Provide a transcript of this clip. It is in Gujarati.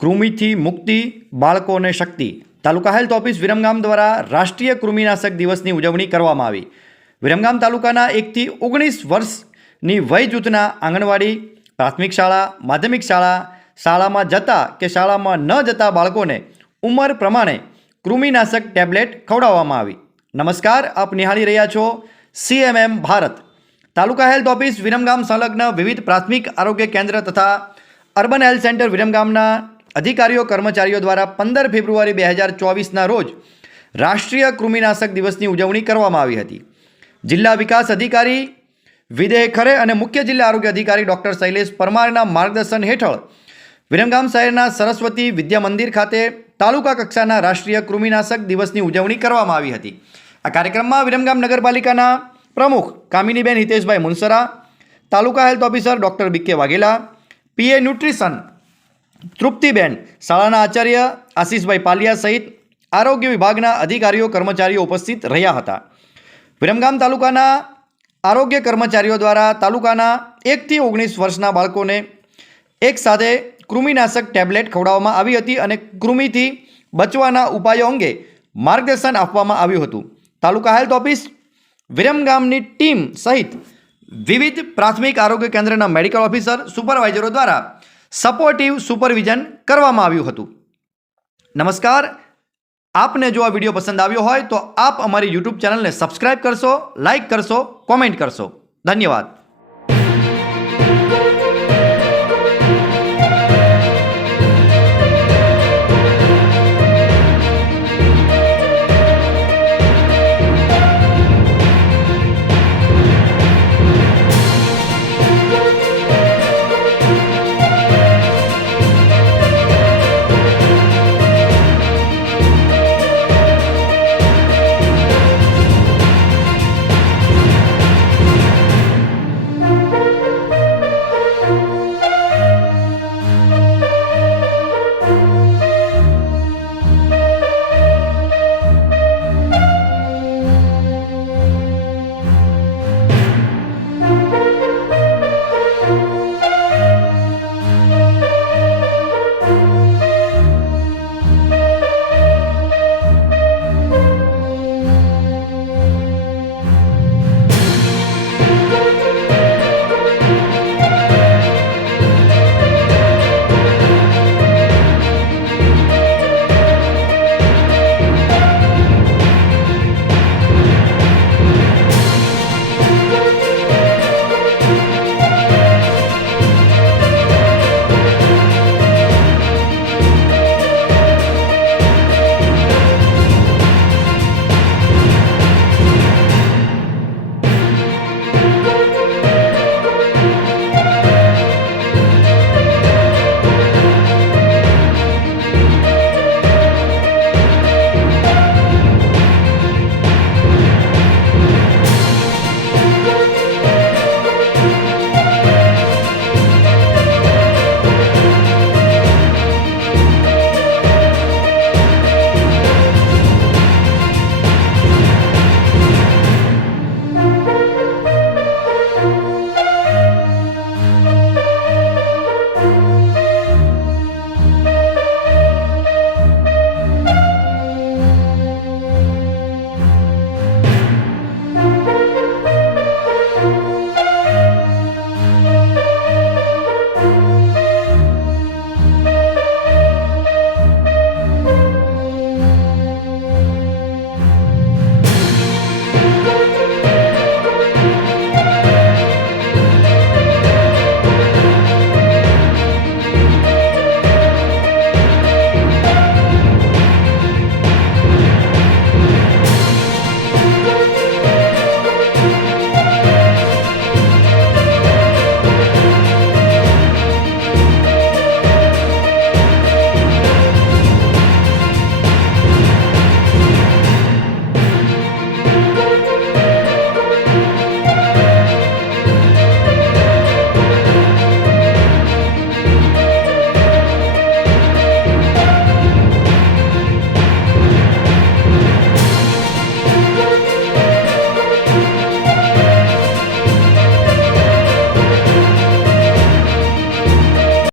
કૃમિથી મુક્તિ, બાળકોને શક્તિ. તાલુકા હેલ્થ ઓફિસ વિરમગામ દ્વારા રાષ્ટ્રીય કૃમિનાશક દિવસની ઉજવણી કરવામાં આવી. વિરમગામ તાલુકાના 1 થી 19 વર્ષની વય જૂથના આંગણવાડી, પ્રાથમિક શાળા, માધ્યમિક શાળા, શાળામાં જતા કે શાળામાં ન જતા બાળકોને ઉંમર પ્રમાણે કૃમિનાશક ટેબ્લેટ ખવડાવવામાં આવી. નમસ્કાર, આપ નિહાળી રહ્યા છો CMM ભારત. તાલુકા હેલ્થ ઓફિસ વિરમગામ સંલગ્ન વિવિધ પ્રાથમિક આરોગ્ય કેન્દ્ર તથા અર્બન હેલ્થ સેન્ટર વિરમગામના અધિકારીઓ કર્મચારીઓ દ્વારા 15 ફેબ્રુઆરી 2024ના રોજ રાષ્ટ્રીય કૃમિનાશક દિવસની ઉજવણી કરવામાં આવી હતી. જિલ્લા વિકાસ અધિકારી વિદેહ ખરે અને મુખ્ય જિલ્લા આરોગ્ય અધિકારી ડૉક્ટર શૈલેષ પરમારના માર્ગદર્શન હેઠળ વિરમગામ શહેરના સરસ્વતી વિદ્યા મંદિર ખાતે તાલુકા કક્ષાના રાષ્ટ્રીય કૃમિનાશક દિવસની ઉજવણી કરવામાં આવી હતી. આ કાર્યક્રમમાં વિરમગામ નગરપાલિકાના પ્રમુખ Kaminiben Hiteshbhai Munsara, taluka health officer doctor BK Vaghela, PA nutrition Truptiben, શાળાના આચાર્ય આશીષભાઈ પાલિયા સહિત આરોગ્ય વિભાગના અધિકારીઓ કર્મચારીઓ ઉપસ્થિત રહ્યા હતા. વિરમગામ તાલુકાના આરોગ્ય કર્મચારીઓ દ્વારા તાલુકાના 1 થી 19 વર્ષના બાળકોને એક સાથે કૃમિનાશક ટેબ્લેટ ખવડાવવામાં આવી હતી અને કૃમિથી બચવાના ઉપાયો અંગે માર્ગદર્શન આપવામાં આવ્યું હતું. તાલુકા હેલ્થ ઓફિસ વિરમગામની ટીમ સહિત વિવિધ પ્રાથમિક આરોગ્ય કેન્દ્રના મેડિકલ ઓફિસર, સુપરવાઇઝરો દ્વારા સપોર્ટિવ સુપરવિઝન કરવામાં આવ્યું હતું. નમસ્કાર, આપને જો આ વિડીયો પસંદ આવ્યો હોય તો આપ અમારી YouTube ચેનલને સબસ્ક્રાઇબ કરશો, લાઇક કરશો, કોમેન્ટ કરશો. ધન્યવાદ.